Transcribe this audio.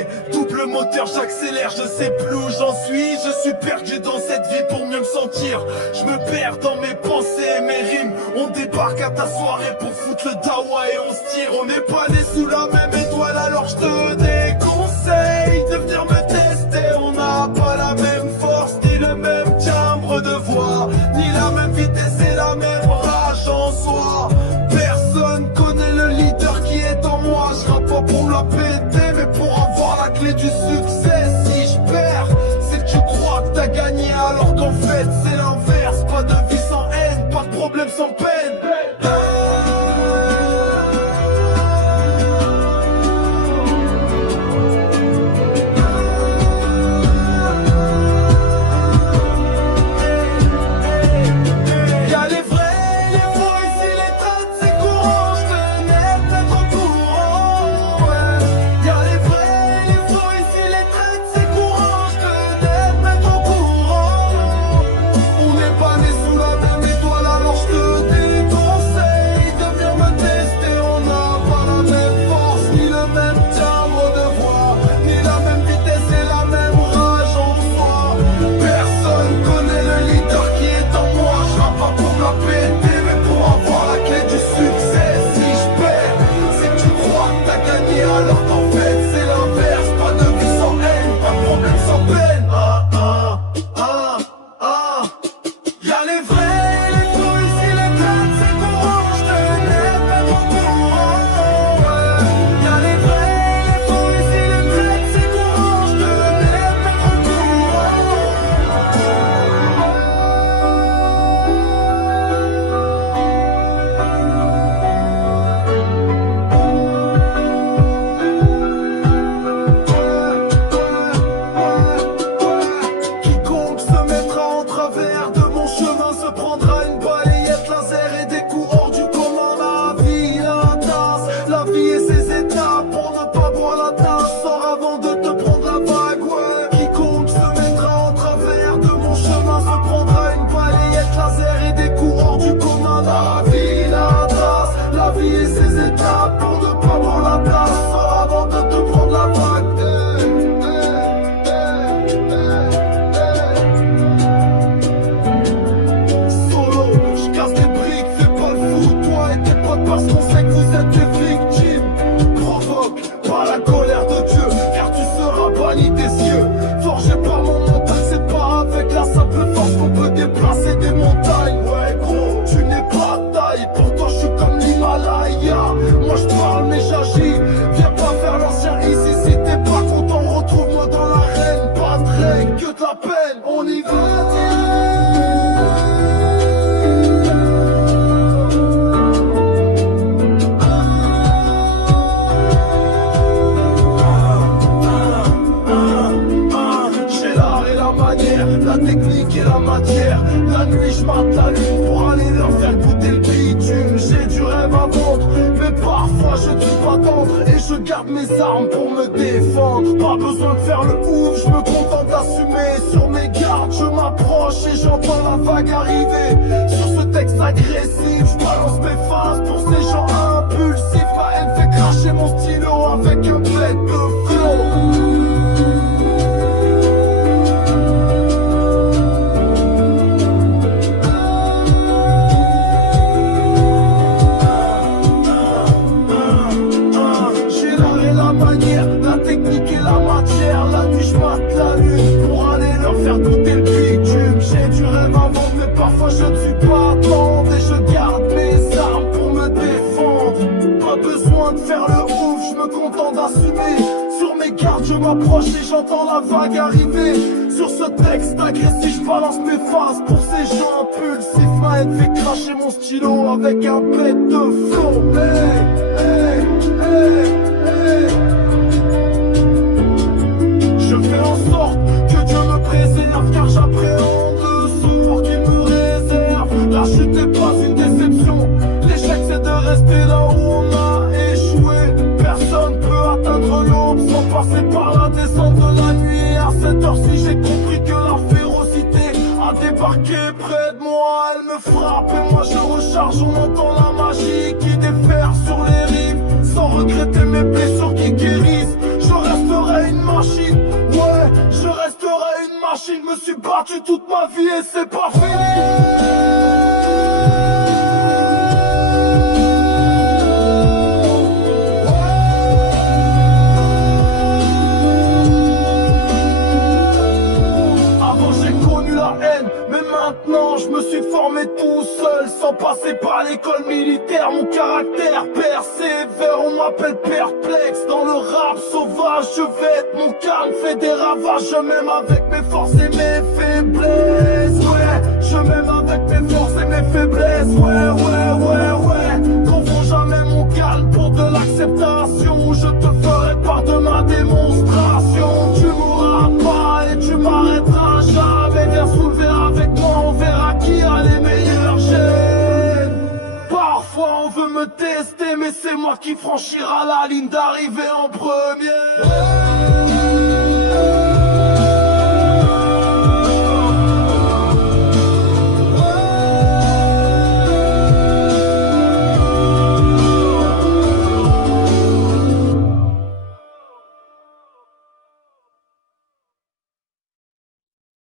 accéléré, double moteur j'accélère, je sais plus où j'en suis. Je suis perdu dans cette vie pour mieux me sentir. Je me perds dans mes pensées et mes rimes. On débarque à ta soirée pour foutre le dawa et on se tire. On n'est pas nés sous la même étoile, alors je te déconseille de venir me tester. On n'a pas la même force, ni le même timbre de voix, ni la même vitesse et la même rage en soi. Personne connaît le leader qui est en moi. Je rappe pas pour me la péter, mais pour avoir la clé du succès. Si je perds, c'est que tu crois que t'as gagné, alors qu'en fait c'est l'inverse. Pas de vie sans haine, pas de problème sans peine. Mes armes pour me défendre, pas besoin de faire le ouf, je me contente d'assumer. Sur mes gardes, je m'approche et j'entends la vague arriver. Sur ce texte agressif, je balance mes phases pour ces gens impulsifs. Ma haine fait cracher mon stylo avec un bled de flow. Je ne suis pas tendre et je garde mes armes pour me défendre. Pas besoin de faire le ouf, je me contente d'assumer. Sur mes gardes je m'approche et j'entends la vague arriver. Sur ce texte agressif je balance mes phases pour ces gens impulsifs. Ma haine fait cracher mon stylo avec un bête de flow. Hey, hey, hey, hey. Je fais en sorte que Dieu me préserve car j'appréhende le sort qu'il me réserve. La chute n'est pas une déception, l'échec c'est de rester là où on a échoué. Personne peut atteindre l'aube sans passer par la descente de la nuit. Et à cette heure-ci j'ai compris que la férocité a débarqué près de moi. Elle me frappe et moi je recharge, on entend la magie qui déferle sur les rives. Sans regretter mes blessures qui guérissent, je resterai une me suis battu toute ma vie et c'est pas fini. Maintenant je me suis formé tout seul sans passer par l'école militaire. Mon caractère persévère, on m'appelle perplexe. Dans le rap sauvage je vais être mon calme, fait des ravages. Je m'aime avec mes forces et mes faiblesses. Ouais, je m'aime avec mes forces et mes faiblesses. Ouais, confonds jamais mon calme pour de l'acceptation. Je te ferai part de ma démonstration. Tu mourras pas et tu m'arrêteras jamais. Viens soulever avec moi, on verra qui a les meilleurs gènes. Parfois on veut me tester, mais c'est moi qui franchira la ligne d'arrivée en premier.